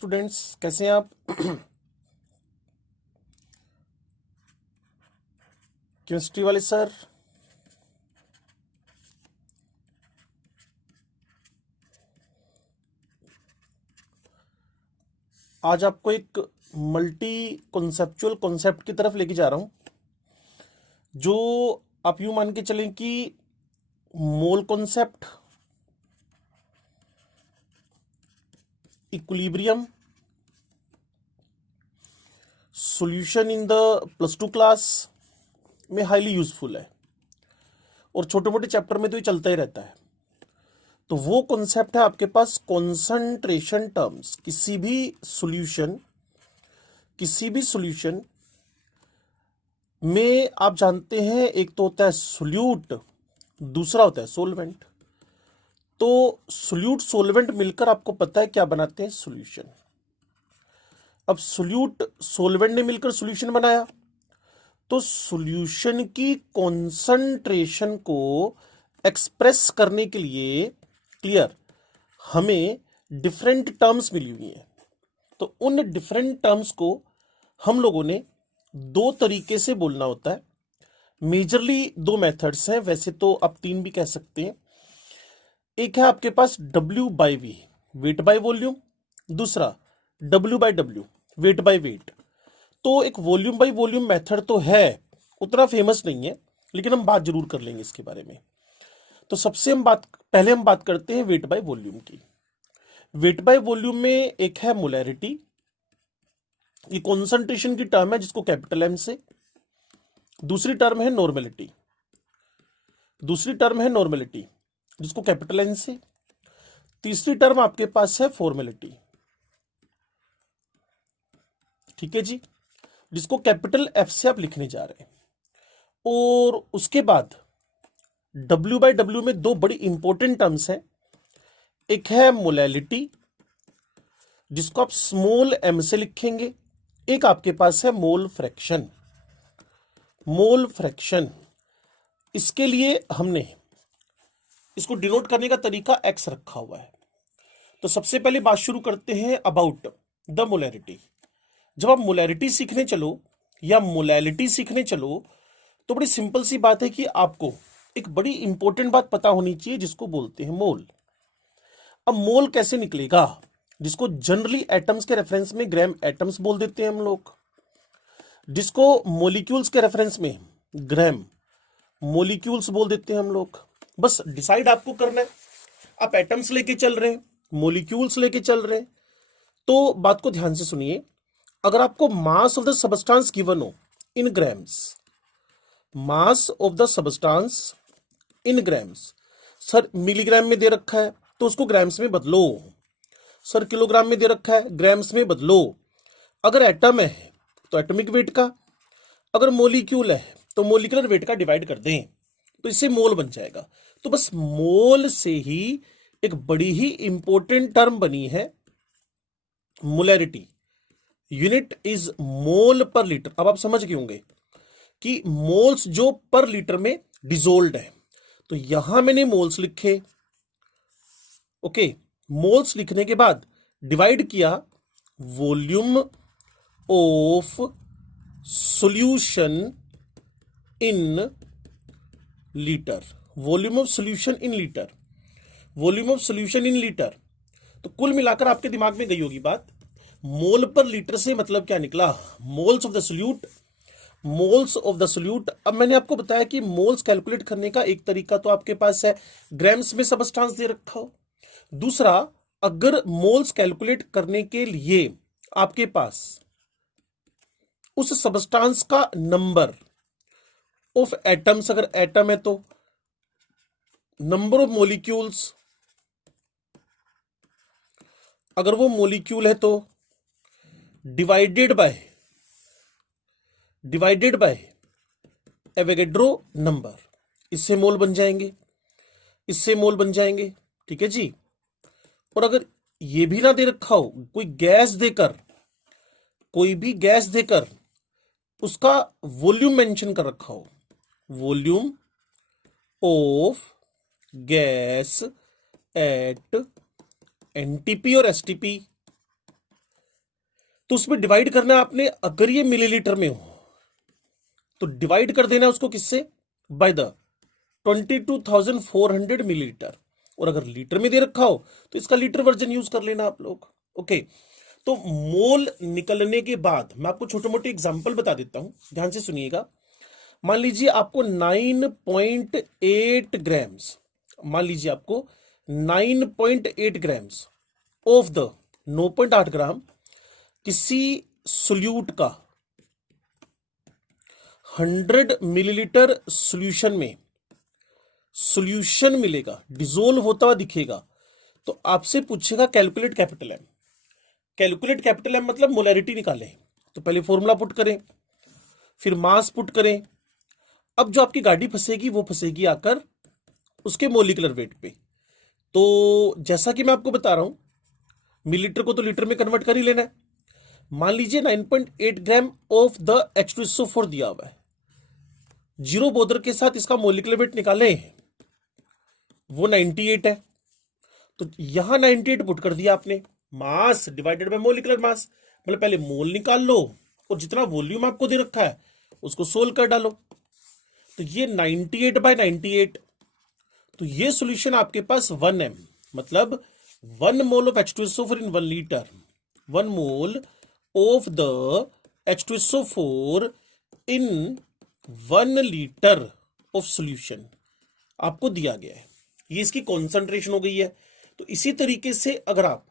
Students कैसे हैं आप? केमिस्ट्री वाले सर, आज आपको एक मल्टी कॉन्सेप्चुअल कॉन्सेप्ट की तरफ लेके जा रहा हूं, जो आप यूं मान के चलें कि mole concept, equilibrium, solution in the plus two class में हाईली यूजफुल है और छोटे मोटे चैप्टर में तो ये चलता ही रहता है। तो वो कॉन्सेप्ट है आपके पास कॉन्सेंट्रेशन टर्म्स। किसी भी सॉल्यूशन में आप जानते हैं, एक तो होता है सोल्यूट, दूसरा होता है सोलवेंट। तो सोल्यूट सोलवेंट मिलकर आपको पता है क्या बनाते हैं, सॉल्यूशन। अब सोल्यूट सोलवेंट ने मिलकर सॉल्यूशन बनाया, तो सॉल्यूशन की कॉन्सेंट्रेशन को एक्सप्रेस करने के लिए क्लियर हमें डिफरेंट टर्म्स मिली हुई हैं। तो उन डिफरेंट टर्म्स को हम लोगों ने दो तरीके से बोलना होता है। मेजरली दो मेथड्स हैं, वैसे तो आप तीन भी कह सकते हैं। एक है आपके पास W by V, weight by volume. दूसरा W by W, weight by weight. तो एक वॉल्यूम बाय वॉल्यूम मेथड तो है, उतना फेमस नहीं है, लेकिन हम बात जरूर कर लेंगे इसके बारे में। तो पहले हम बात करते हैं वेट बाय वॉल्यूम की। वेट बाय वॉल्यूम में एक है मोलैरिटी, ये कॉन्सेंट्रेशन की टर्म है जिसको कैपिटल एम से। दूसरी टर्म है नॉर्मेलिटी जिसको कैपिटल एन से। तीसरी टर्म आपके पास है फॉर्मेलिटी, ठीक है जी, जिसको कैपिटल एफ से आप लिखने जा रहे हैं। और उसके बाद W बाय W में दो बड़ी इंपॉर्टेंट टर्म्स हैं। एक है मोलैलिटी, जिसको आप स्मॉल m से लिखेंगे। एक आपके पास है मोल फ्रैक्शन। इसके लिए हमने इसको डिनोट करने का तरीका x रखा हुआ है। तो सबसे पहले बात शुरू करते हैं अबाउट द मोलैरिटी। जब आप मोलैरिटी सीखने चलो या मोलैलिटी सीखने चलो, तो बड़ी सिंपल सी बात है कि आपको एक बड़ी इंपॉर्टेंट बात पता होनी चाहिए, जिसको बोलते हैं मोल। अब मोल कैसे निकलेगा, जिसको जनरली एटम्स के रेफरेंस में ग्राम एटम्स बोल देते हैं हम लोग, जिसको मॉलिक्यूल्स के रेफरेंस में ग्राम मॉलिक्यूल्स बोल देते हैं हम लोग। बस डिसाइड आपको करना है, आप एटम्स लेके चल रहे हैं, मॉलिक्यूल्स लेके चल रहे हैं। तो बात को ध्यान से सुनिए। अगर आपको mass of the substance given हो in grams, mass of the substance in grams, सर मिलीग्राम में दे रखा है तो उसको ग्राम्स में बदलो, सर किलोग्राम में दे रखा है ग्राम्स में बदलो। अगर एटम है तो एटॉमिक वेट का, अगर मॉलिक्यूल है तो मॉलिक्यूलर वेट का डिवाइड कर दें, तो इससे मोल बन जाएगा। तो बस मोल से ही एक बड़ी ही इंपॉर्टेंट टर्म बनी है मोलैरिटी। यूनिट इज मोल पर लीटर। अब आप समझ गए होंगे कि मोल्स जो पर लीटर में डिसोल्व्ड है, तो यहां मैंने मोल्स लिखे। ओके, मोल्स लिखने के बाद डिवाइड किया volume of solution in litre, volume of solution in litre, volume of solution in litre. तो कुल मिलाकर आपके दिमाग में गई होगी बात, मोल पर लीटर से मतलब क्या निकला, moles of the solute, moles of the solute. अब मैंने आपको बताया कि मोल्स कैलकुलेट करने का एक तरीका तो आपके पास है ग्राम्स में सबस्टेंस दे रखा हो। दूसरा, अगर मोल्स कैलकुलेट करने के लिए आपके पास उस सबस्टेंस का नंबर ऑफ एटम्स, अगर एटम है तो नंबर ऑफ मॉलिक्यूल्स, अगर वो मॉलिक्यूल है तो डिवाइडेड बाय एवोगैड्रो नंबर, इससे मोल बन जाएंगे, इससे मोल बन जाएंगे, ठीक है जी। और अगर ये भी ना दे रखा हो, कोई भी गैस देकर उसका वॉल्यूम मेंशन कर रखा हो, volume of gas at NTP और एसटीपी, तो उसमें डिवाइड करना है आपने, अगर ये मिलीलीटर में हो तो डिवाइड कर देना है उसको किससे, बाय द 22,400 मिलीलीटर, और अगर लीटर में दे रखा हो तो इसका लीटर वर्जन यूज कर लेना आप लोग। ओके, तो मोल निकलने के बाद मैं आपको छोटे मोटे एग्जांपल बता देता हूं, ध्यान से सुनिएगा। मान लीजिए आपको 9.8 ग्राम्स, मान लीजिए आपको 9.8 ग्राम्स ऑफ द 9.8 ग्राम किसी सोल्यूट का 100 मिलीलीटर सॉल्यूशन में सॉल्यूशन मिलेगा, डिसोल्व होता हुआ दिखेगा, तो आपसे पूछेगा calculate capital M. Calculate capital M मतलब मोलैरिटी निकालें, तो पहले फॉर्मूला पुट करें, फिर मास पुट करें। अब जो आपकी गाड़ी फंसेगी वो फंसेगी आकर उसके मोलिकुलर वेट पे। तो जैसा कि मैं आपको बता रहा हूं, मिलीलीटर को तो लीटर में कन्वर्ट कर ही लेना है। मान लीजिए 9.8 ग्राम ऑफ द H2SO4 दिया हुआ है, जीरो बोर्डर के साथ इसका मोलिकुलर वेट निकाले, वो 98 है। तो यहां 98 पुट कर दिया आपने, mass divided by molecular mass, मतलब पहले मोल निकाल लो और जितना वॉल्यूम आपको दे रखा है उसको सोल्व कर डालो। तो ये 98 बाय 98, तो ये सॉल्यूशन आपके पास 1 m, मतलब 1 mole of H2SO4 in 1 litre, 1 mole of the H2SO4 in 1 litre of solution आपको दिया गया है। ये इसकी कॉन्सेंट्रेशन हो गई है। तो इसी तरीके से अगर आप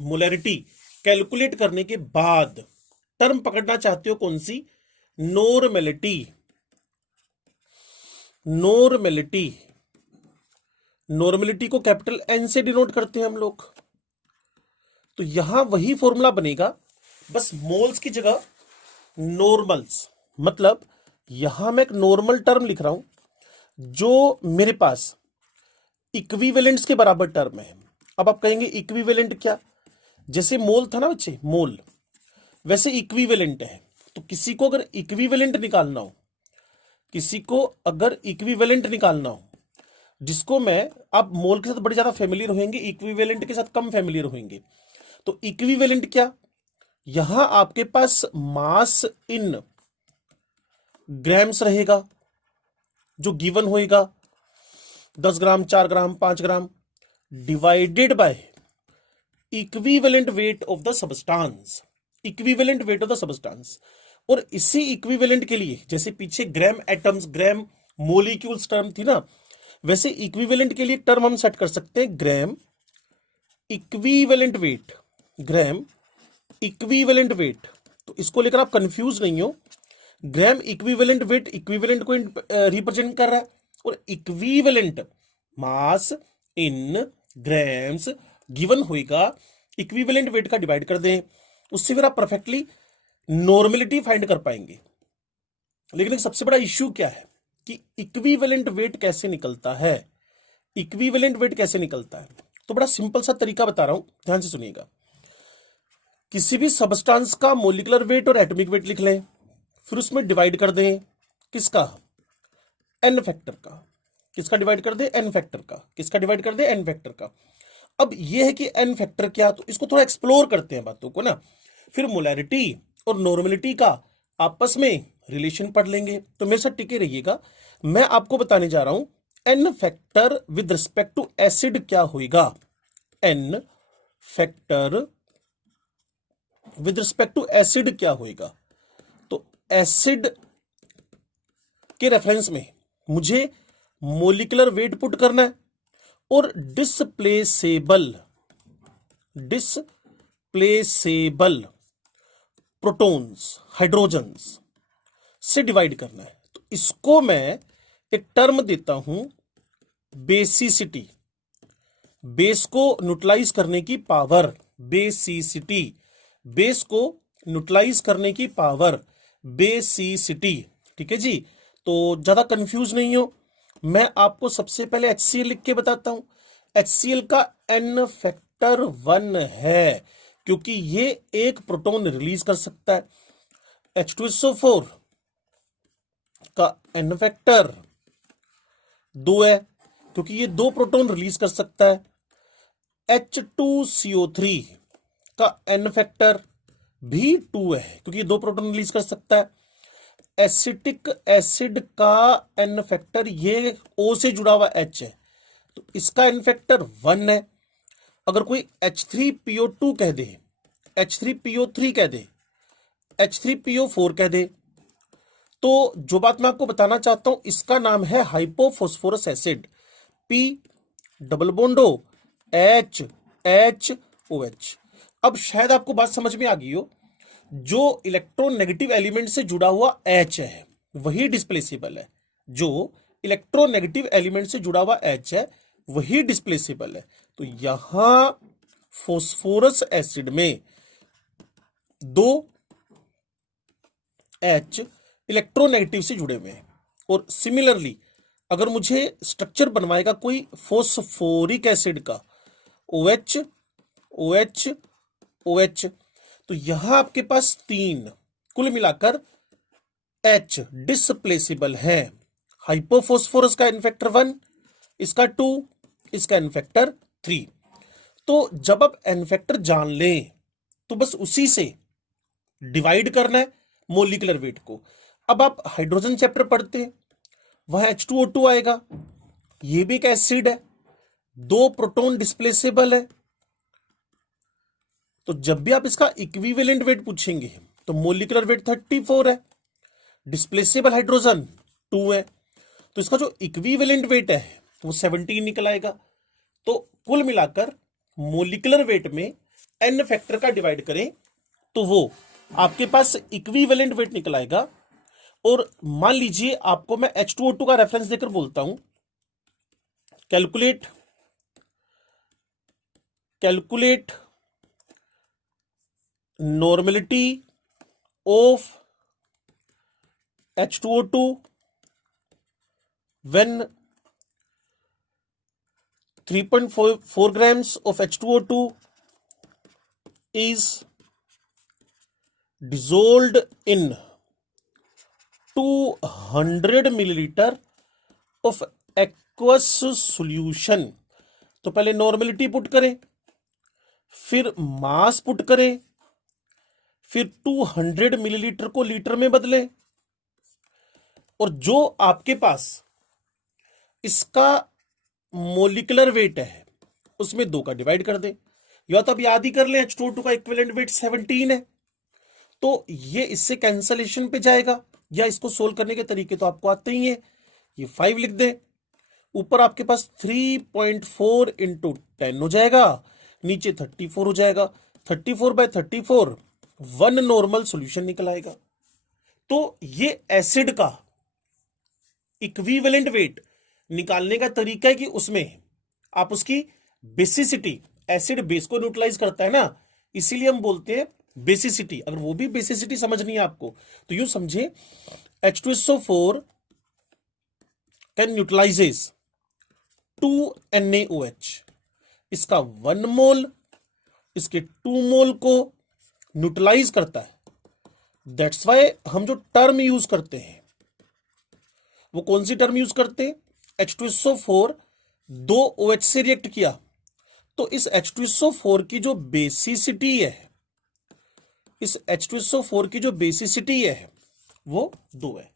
मोलैरिटी कैलकुलेट करने के बाद टर्म पकड़ना चाहते हो, कौन सी, नॉर्मेलिटी, नॉर्मेलिटी, नॉर्मेलिटी को कैपिटल एन से डिनोट करते हैं हम लोग। तो यहां वही फॉर्मूला बनेगा, बस मोल्स की जगह नॉर्मल्स, मतलब यहां मैं एक नॉर्मल टर्म लिख रहा हूं जो मेरे पास इक्विवेलेंट्स के बराबर टर्म है। अब आप कहेंगे इक्विवेलेंट क्या, जैसे मोल था ना बच्चे, मोल, वैसे इक्विवेलेंट है। तो किसी को अगर इक्विवेलेंट निकालना हो, किसी को अगर इक्विवेलेंट निकालना हो, जिसको मैं, आप मोल के साथ बड़े ज्यादा फेमिलियर होंगे, इक्विवेलेंट के साथ कम फेमिलियर होंगे। तो इक्विवेलेंट क्या, यहां आपके पास मास इन ग्राम्स रहेगा जो गिवन होएगा, 10 gram, 4 gram, 5 gram, divided by equivalent weight of the substance, equivalent weight of the substance. और इसी इक्विवेलेंट के लिए, जैसे पीछे gram atoms, gram molecules term थी ना, वैसे इक्विवेलेंट के लिए टर्म हम सेट कर सकते हैं gram equivalent weight, gram equivalent weight. तो इसको लेकर आप कंफ्यूज नहीं हो, ग्राम इक्विवेलेंट वेट इक्विवेलेंट को रिप्रेजेंट कर रहा है, और equivalent mass in grams given होएगा, इक्विवेलेंट वेट का डिवाइड कर दें, उससे फिर आप परफेक्टली नॉर्मेलिटी फाइंड कर पाएंगे। लेकिन एक सबसे बड़ा इश्यू क्या है कि इक्विवेलेंट वेट कैसे निकलता है, इक्विवेलेंट वेट कैसे निकलता है। तो बड़ा सिंपल सा तरीका बता रहा हूं, ध्यान से सुनिएगा। किसी भी सबस्टांस का मोलिकुलर वेट और एटॉमिक वेट लिख लें, फिर उसमें डिवाइड कर दें किसका, एन फैक्टर का, किसका डिवाइड कर दे, एन फैक्टर का, किसका डिवाइड कर दे, एन फैक्टर का। अब यह है कि एन फैक्टर क्या, तो इसको थोड़ा एक्सप्लोर करते हैं बातों को ना, फिर मोलैरिटी और नॉर्मेलिटी का आपस में रिलेशन पढ़ लेंगे। तो मेरे साथ टिके रहिएगा, मैं आपको बताने जा रहा हूं N factor with respect to acid क्या होगा, N factor with respect to acid क्या होगा। तो एसिड के रेफरेंस में मुझे मोलिकुलर वेट पुट करना है और डिस्प्लेसेबल प्रोटॉन्स, हाइड्रोजन्स से डिवाइड करना है। तो इसको मैं एक टर्म देता हूं बेसिसिटी, बेस को न्यूट्रलाइज करने की पावर, बेसिसिटी, बेस को न्यूट्रलाइज करने की पावर, बेसिसिटी। ठीक है जी, तो ज्यादा कंफ्यूज नहीं हो, मैं आपको सबसे पहले HCl लिख के बताता हूं। HCl का एन फैक्टर 1 है, क्योंकि ये एक प्रोटॉन रिलीज कर सकता है। H2SO4 का एन फैक्टर 2 है, क्योंकि ये 2 प्रोटॉन रिलीज कर सकता है। H2CO3 का एन फैक्टर भी 2 है क्योंकि ये 2 प्रोटॉन रिलीज कर सकता है। एसिटिक एसिड का एन फैक्टर, ये O से जुड़ा हुआ H है तो इसका एन फैक्टर 1 है। अगर कोई H3PO2 कह दे, H3PO3 कह दे, H3PO4 कह दे, तो जो बात मैं आपको बताना चाहता हूं इसका नाम है hypophosphorous acid. P double bond O H H OH। अब शायद आपको बात समझ में आ गई हो, जो इलेक्ट्रोनेगेटिव एलिमेंट से जुड़ा हुआ H है वही डिस्प्लेसेबल है, जो इलेक्ट्रोनेगेटिव एलिमेंट से जुड़ा हुआ H है वही डिस्प्लेसेबल है। तो यहां फॉस्फोरस एसिड में 2 H इलेक्ट्रोनेगेटिव से जुड़े हुए हैं। और सिमिलरली अगर मुझे स्ट्रक्चर बनवाएगा कोई फॉस्फोरिक एसिड का OH OH OH, तो यहां आपके पास 3 कुल मिलाकर H डिस्प्लेसेबल है। हाइपोफॉस्फोरस का एन फैक्टर 1, इसका 2, इसका एन फैक्टर 3। तो जब आप एन फैक्टर जान लें तो बस उसी से डिवाइड करना है मोलिकुलर वेट को। अब आप हाइड्रोजन चैप्टर पढ़ते हैं, वहां H2O2 आएगा, ये भी एक एसिड है, 2 प्रोटॉन डिस्प्लेसेबल है। तो जब भी आप इसका इक्विवेलेंट वेट पूछेंगे तो मोलिकुलर वेट 34 है, डिस्प्लेसेबल हाइड्रोजन 2 है, तो इसका जो इक्विवेलेंट वेट है वो 17 निकल आएगा। तो कुल मिलाकर मोलिकुलर वेट में एन फैक्टर का डिवाइड करें तो वो आपके पास इक्विवेलेंट वेट निकल आएगा। और मान लीजिए आपको मैं H2O2 का रेफरेंस देकर बोलता हूं, calculate normality of H2O2 when 3.4 grams of H2O2 is dissolved in 200 milliliter of aqueous solution। तो पहले नॉर्मेलिटी पुट करें, फिर मास पुट करें, फिर 200 मिलीलीटर को लीटर में बदलें, और जो आपके पास इसका मोलिकुलर वेट है उसमें 2 का डिवाइड कर दें। या तो आप याद ही कर लें H2O2 का इक्विवेलेंट वेट 17 है, तो ये इससे कैंसलेशन पे जाएगा, या इसको सोल्व करने के तरीके तो आपको आते ही हैं। ये 5 लिख दें, ऊपर आपके पास 3.4 इंटू 10 हो जाएगा, नीचे 34 हो जाएगा। 34/34 1 नॉर्मल सॉल्यूशन निकल आएगा। तो ये एसिड का इक्विवेलेंट वेट निकालने का तरीका है कि उसमें आप उसकी बेसिसिटी, एसिड बेस को न्यूट्रलाइज करता है ना, इसीलिए हम बोलते हैं बेसिसिटी। अगर वो भी बेसिसिटी समझनी है आपको तो यूं समझे H2SO4 कैन न्यूट्रलाइजेस 2 NaOH। इसका 1 मोल इसके 2 मोल को न्यूट्रलाइज करता है। दैट्स वाई हम जो टर्म यूज करते हैं वो कौन सी टर्म यूज करते हैं? H2SO4 2 OH से रिएक्ट किया तो इस H2SO4 की जो बेसिसिटी है, इस H2SO4 की जो बेसिसिटी है वो 2 है।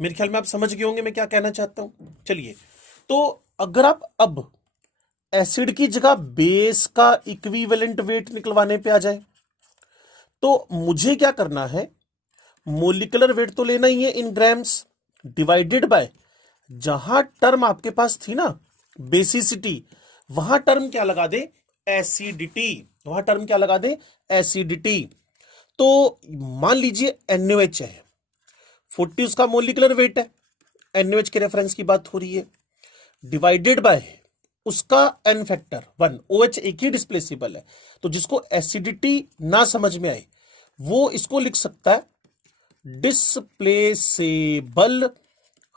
मेरे ख्याल में आप समझ गए होंगे मैं क्या कहना चाहता हूं। चलिए, तो अगर आप अब एसिड की जगह बेस का इक्विवेलेंट वेट निकलवाने पे आ जाए तो मुझे क्या करना है, मोलिकुलर वेट तो लेना ही है इन ग्राम्स, डिवाइडेड बाय जहां टर्म आपके पास थी ना बेसिसिटी, वहां टर्म क्या लगा दे? एसिडिटी। वहां टर्म क्या लगा दे? एसिडिटी। तो मान लीजिए NaOH है, 40 उसका मोलिकुलर वेट है, NaOH के रेफरेंस की बात हो रही है, डिवाइडेड बाय उसका एन फैक्टर 1। OH एक ही डिस्प्लेसेबल है, तो जिसको एसिडिटी ना समझ में आए वो इसको लिख सकता है डिस्प्लेसेबल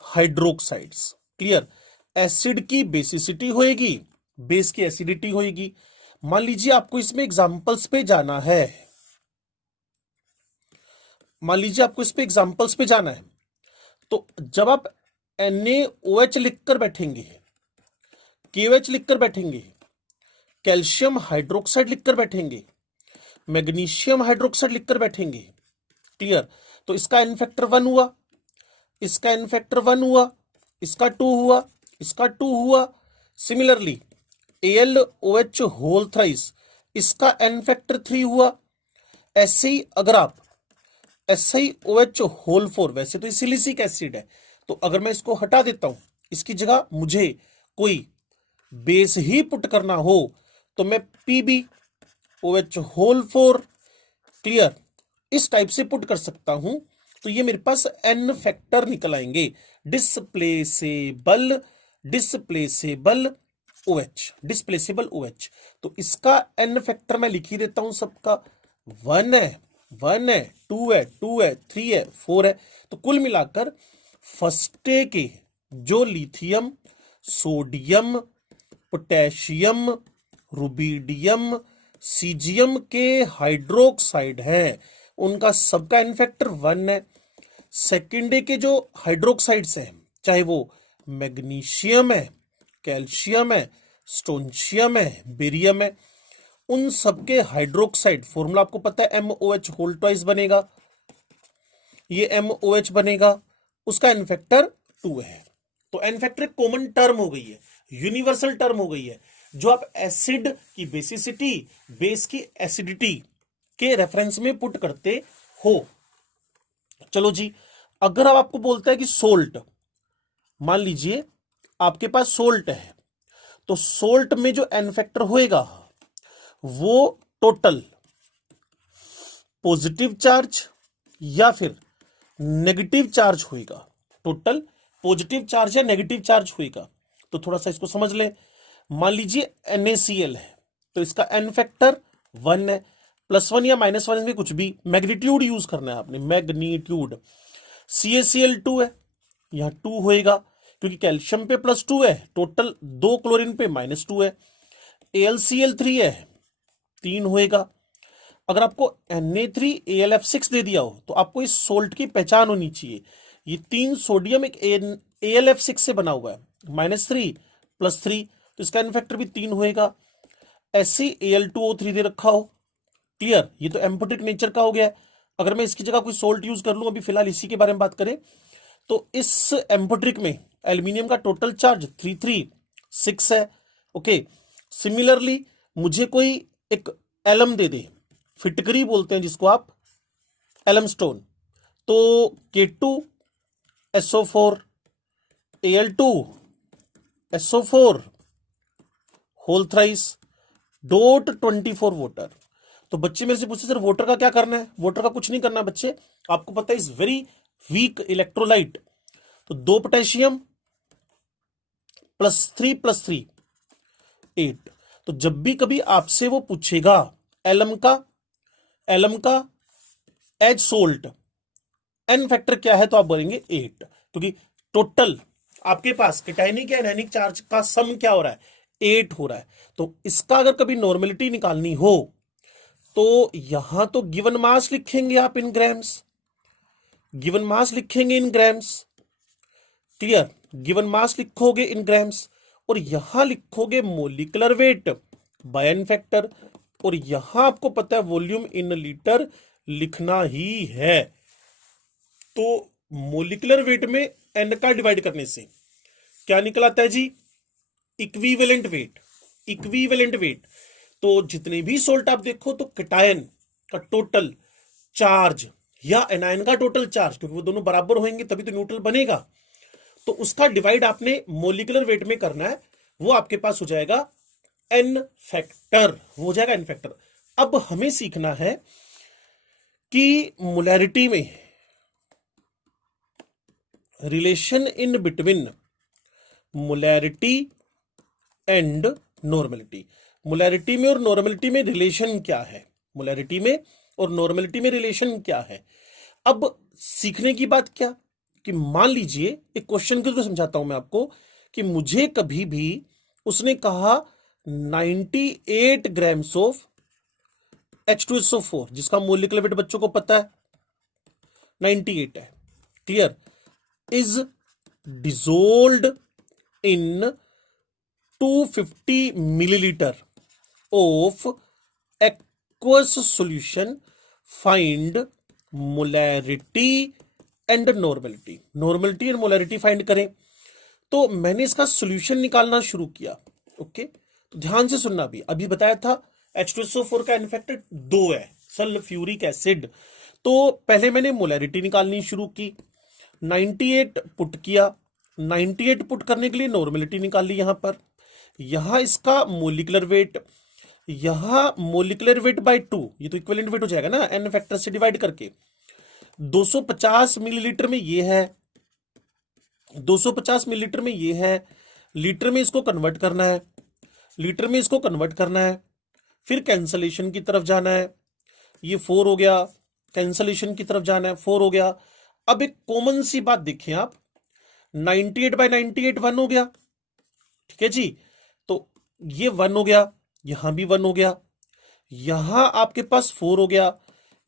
हाइड्रोक्साइड्स। क्लियर? एसिड की बेसिसिटी होएगी, बेस की एसिडिटी होएगी। मान लीजिए आपको इसमें एग्जांपल्स पे जाना है, मान लीजिए आपको इस पे एग्जांपल्स पे जाना है, तो जब आप NaOH लिखकर बैठेंगे, KOH लिखकर बैठेंगे, कैल्शियम हाइड्रोक्साइड लिखकर बैठेंगे, मैग्नीशियम हाइड्रोक्साइड लिखकर बैठेंगे। क्लियर। तो इसका एन फैक्टर 1 हुआ, इसका एन फैक्टर 1 हुआ, इसका 2 हुआ, इसका 2 हुआ। सिमिलरली AlOH होल थ्राइस, इसका एन फैक्टर 3 हुआ। ऐसे ही अगर आप SiOH होल 4, वैसे तो सिलिसिक एसिड है, तो अगर मैं इसको हटा देता हूं, इसकी जगह मुझे कोई बेस ही पुट करना हो तो मैं PbOH होल 4, क्लियर, इस टाइप से पुट कर सकता हूं। तो ये मेरे पास एन फैक्टर निकल आएंगे, डिस्प्लेसेबल डिस्प्लेसेबल OH, डिस्प्लेसेबल OH। तो इसका एन फैक्टर मैं लिख ही देता हूं सबका, 1 है, 1 है, 2 है, 2 है, 3 है, 4 है। तो कुल मिलाकर फर्स्ट के जो lithium, sodium, potassium, rubidium, caesium के हाइड्रोक्साइड हैं, उनका सबका एन फैक्टर 1 है। सेकेंड के जो हाइड्रोक्साइड्स हैं, चाहे वो मैग्नीशियम है, कैल्शियम है, स्टोंशियम है, बेरियम है, उन सबके हाइड्रोक्साइड फॉर्मूला आपको पता है, MOH होल ट्वाइस बनेगा, ये MOH बनेगा, उसका एन फैक्टर 2 है। तो एन फैक्टर एक कॉमन टर्म हो गई है, यूनिवर्सल टर्म हो गई है, जो आप एसिड की बेसिसिटी, बेस की एसिडिटी के रेफरेंस में पुट करते हो। चलो जी, अगर अब आपको बोलता है कि सोल्ट, मान लीजिए आपके पास सोल्ट है, तो सोल्ट में जो एन फैक्टर होएगा वो टोटल पॉजिटिव चार्ज या फिर नेगेटिव चार्ज होएगा, टोटल पॉजिटिव चार्ज या नेगेटिव चार्ज होएगा। तो थोड़ा सा इसको समझ ले। मान लीजिए NaCl है, तो इसका एन फैक्टर 1 है, +1 या -1 में कुछ भी, मैग्नीट्यूड यूज करना है आपने, मैग्नीट्यूड। CaCl2 है, यहां 2 होएगा क्योंकि कैल्शियम पे +2 है, टोटल 2 क्लोरीन पे -2 है। AlCl3 है, 3 होएगा। अगर आपको Na3AlF6 दे दिया हो तो आपको इस सोल्ट की पहचान होनी चाहिए, ये 3 सोडियम एक AlF6 से बना हुआ है, -3 +3, तो इसका एन फैक्टर भी 3 होएगा। ऐसे Al2O3 दे रखा हो, क्लियर, ये तो एम्फोटिक नेचर का हो गया है। अगर मैं इसकी जगह कोई सोल्ट यूज कर लूं, अभी फिलहाल इसी के बारे में बात करें, तो इस एम्फोट्रिक में एल्यूमिनियम का टोटल चार्ज 336 है। ओके, सिमिलरली मुझे कोई एक एलम दे दे, फिटकरी बोलते हैं जिसको आप, एलम स्टोन, तो K2SO4 Al2SO4 whole thrice dot 24 water. तो बच्चे मेरे से पूछते सर वाटर का क्या करना है? वाटर का कुछ नहीं करना बच्चे, आपको पता है इज वेरी वीक इलेक्ट्रोलाइट। तो 2 पोटेशियम +3 8। तो जब भी कभी आपसे वो पूछेगा एलम का एज सोल्ट एन फैक्टर क्या है, तो आप बोलेंगे 8, क्योंकि टोटल आपके पास कैटायनिक या एनायनिक चार्ज का सम क्या हो रहा है, 8 हो रहा है। तो इसका अगर कभी नॉर्मेलिटी निकालनी हो तो यहां तो गिवन मास लिखेंगे आप इन ग्राम्स, गिवन मास लिखेंगे in grams, clear, given mass लिखोगे इन ग्राम्स, और यहां लिखोगे molecular weight by N factor, और यहां आपको पता है वॉल्यूम इन लीटर लिखना ही है। तो मोलिकुलर वेट में एन का डिवाइड करने से क्या निकल आता है जी, इक्विवेलेंट वेट, इक्विवेलेंट वेट। तो जितने भी सोल्ट आप देखो तो कैटायन का टोटल चार्ज या एनायन का टोटल चार्ज, क्योंकि वो दोनों बराबर होंगे तभी तो न्यूट्रल बनेगा, तो उसका डिवाइड आपने मोलिकुलर वेट में करना है, वो आपके पास हो जाएगा एन फैक्टर, वो हो जाएगा एन फैक्टर। अब हमें सीखना है कि मोलैरिटी में relation in between molarity and normality, molarity में और नॉर्मेलिटी में रिलेशन क्या है, मोलैरिटी में और नॉर्मेलिटी में रिलेशन क्या है। अब सीखने की बात क्या, कि मान लीजिए एक क्वेश्चन के थ्रू समझाता हूं मैं आपको, कि मुझे कभी भी उसने कहा 98 ग्राम्स ऑफ H2SO4, जिसका मोलिकुलर वेट बच्चों को पता है 98 है, clear, is dissolved in 250 millilitre of aqueous solution find molarity and normality. Normality and molarity find करें। तो मैंने इसका सॉल्यूशन निकालना शुरू किया। ओके, तो ध्यान से सुनना। भी अभी बताया था H2SO4 का इनफेक्टेड 2 है, सल्फ्यूरिक एसिड। तो पहले मैंने मोलैरिटी निकालनी शुरू की, 98 पुट किया। 98 पुट करने के लिए नॉर्मेलिटी निकाल ली। यहां इसका मोलिकुलर वेट, यहां मोलिकुलर वेट बाय 2, ये तो इक्विवेलेंट वेट हो जाएगा ना एन फैक्टर से डिवाइड करके। 250 मिलीलीटर में ये है, 250 मिलीलीटर में ये है, लीटर में इसको कन्वर्ट करना है, लीटर में इसको कन्वर्ट करना है, फिर कैंसलेशन की तरफ जाना है। ये 4 हो गया, कैंसलेशन की तरफ जाना है, 4 हो गया। अब एक कॉमन सी बात देखें आप, 98 बाय 98 1 हो गया, ठीक है जी। तो ये 1 हो गया, यहां भी 1 हो गया, यहां आपके पास 4 हो गया,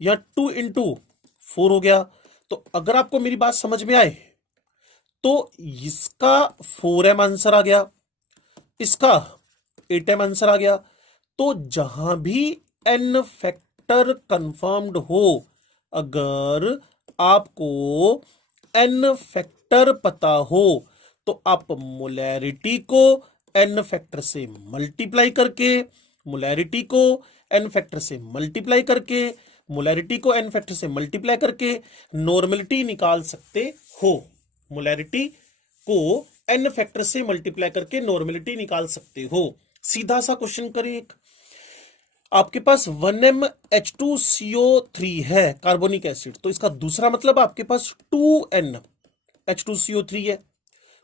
यहां 2 इंटू 4 हो गया। तो अगर आपको मेरी बात समझ में आए तो इसका 4m आंसर आ गया, इसका 8m आंसर आ गया। तो जहां भी n फैक्टर कंफर्म्ड हो, अगर आपको n फैक्टर पता हो तो आप मोलैरिटी को n फैक्टर से मल्टीप्लाई करके, मोलैरिटी को n फैक्टर से मल्टीप्लाई करके, मोलैरिटी को n फैक्टर से मल्टीप्लाई करके नॉर्मेलिटी निकाल सकते हो। मोलैरिटी को n फैक्टर से मल्टीप्लाई करके नॉर्मेलिटी निकाल सकते हो। सीधा सा क्वेश्चन करें एक, आपके पास 1mH2CO3 है कार्बोनिक एसिड, तो इसका दूसरा मतलब आपके पास 2nH2CO3 है।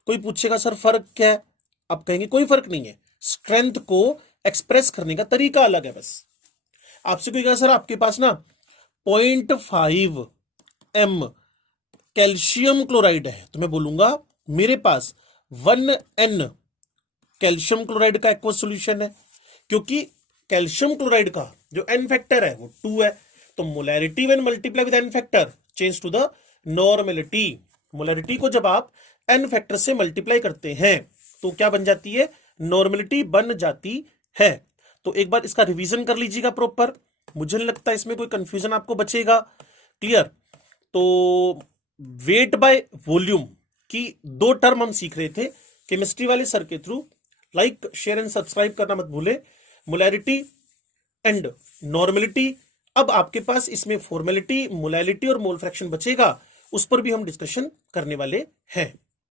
कोई पूछेगा सर फर्क क्या है, आप कहेंगे कोई फर्क नहीं है, स्ट्रेंथ को एक्सप्रेस करने का तरीका अलग है बस। आपसे कोई कहा सर आपके पास ना 0.5m कैल्शियम क्लोराइड है, तो मैं बोलूंगा मेरे पास 1n कैल्शियम क्लोराइड का एक्वस सॉल्यूशन है, क्योंकि कैल्शियम क्लोराइड का जो n फैक्टर है वो 2 है। तो molarity when multiply with n factor change to the normality. Molarity को जब आप n फैक्टर से मल्टीप्लाई करते हैं तो क्या बन जाती है, नॉर्मेलिटी बन जाती है। तो एक बार इसका रिवीजन कर लीजिएगा प्रॉपर, मुझे नहीं लगता इसमें कोई कंफ्यूजन आपको बचेगा। क्लियर? तो वेट बाय वॉल्यूम की 2 टर्म हम सीख रहे थे केमिस्ट्री वाले सर के through. Like share and subscribe करना मत भूले। Molarity and normality. अब आपके पास इसमें फॉर्मेलिटी, मोलैलिटी और मोल फ्रैक्शन बचेगा, उस पर भी हम डिस्कशन करने वाले हैं।